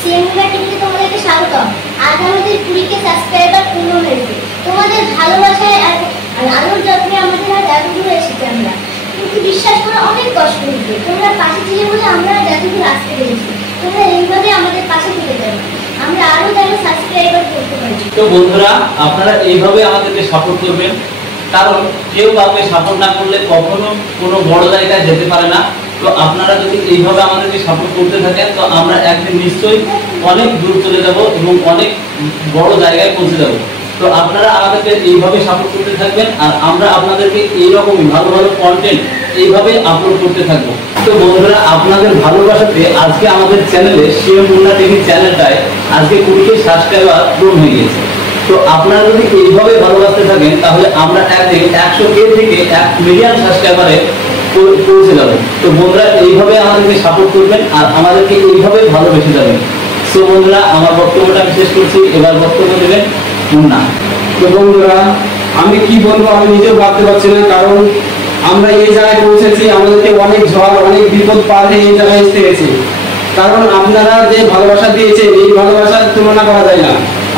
CMV টিভিতে তোমাদেরকে স্বাগতম। আজ আমাদের 20K সাবস্ক্রাইবার পূর্ণ হয়েছে। তোমাদের ভালোবাসায় আর আলোর যত্নে আমাদের আজ এতদূর এসেছি আমরা। কিন্তু বিশ্বাস করে অনেক কষ্ট হয়েছে। তোমরা পাশে ছিলে বলে আমরা এতদূর আসতে পেরেছি। তোমরা এইভাবে আমাদের পাশে থেকে যাবে, আমরা আরো যেন সাবস্ক্রাইবার করতে পারি। তো বন্ধুরা, আপনারা এইভাবে আমাদেরকে সাপোর্ট করবেন, কারণ কেউ কাউকে সাপোর্ট না করলে কখনো কোনো বড় জায়গায় যেতে পারে না। তো আপনারা যদি এইভাবে আমাদেরকে সাপোর্ট করতে থাকেন তো আমরা একদিন নিশ্চয়ই অনেক দূর চলে যাব এবং অনেক বড় জায়গায় পৌঁছে যাব। তো আপনারা আমাদেরকে এইভাবে সাপোর্ট করতে থাকবেন আর আমরা আপনাদেরকে এইরকমই ভালো ভালো কন্টেন্ট এইভাবে আপলোড করতে থাকবো। তো বন্ধুরা, আপনাদের ভালোবাসাতে আজকে আমাদের চ্যানেলে সিএম মুন্না টিভি চ্যানেলটায় আজকে 20K সাবস্ক্রাইবার পূরণ হয়ে গেছে। তো আপনারা যদি এইভাবে ভালোবাসতে থাকেন তাহলে আমরা একদিন 100K থেকে 1 মিলিয়ন সাবস্ক্রাইবারে পৌঁছে যাব। তো বন্ধুরা, এইভাবে আমাদেরকে সাপোর্ট করবেন আর আমাদেরকে এইভাবে ভালোবেসে যাবেন। তো বন্ধুরা, আমার বক্তব্যটা শেষ করছি, এবার বক্তব্য দেবেন মুন্না। তো বন্ধুরা, আমি কি বলবো আমি নিজেও ভাবতে পারছি না, কারণ আমরা এই জায়গায় পৌঁছেছি, আমাদেরকে অনেক ঝড় অনেক বিপদ পার হয়ে এই জায়গায় এসে গেছি। কারণ আপনারা যে ভালোবাসা দিয়েছেন এই ভালোবাসার তুলনা করা যায় না।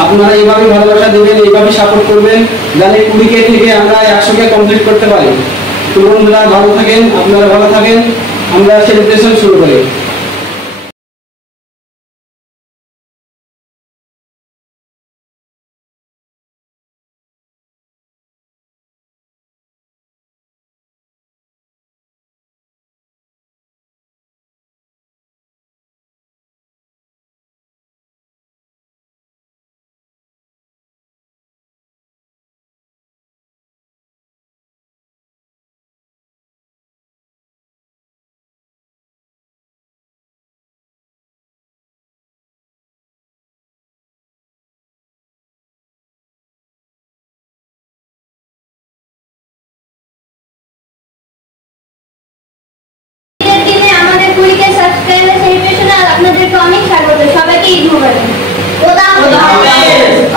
আপনারা এইভাবে ভালোবাসা দেবেন, এইভাবে সাপোর্ট করবেন, যাতে 20K থেকে আমরা 100K কমপ্লিট করতে পারি। তো বন্ধুরা, ভালো থাকেন, আপনারা ভালো থাকেন, আমরা সেলিব্রেশন শুরু করি।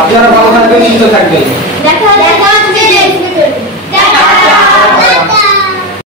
আপনারা ভালো থাকবেন, সুস্থ থাকবেন। দেখা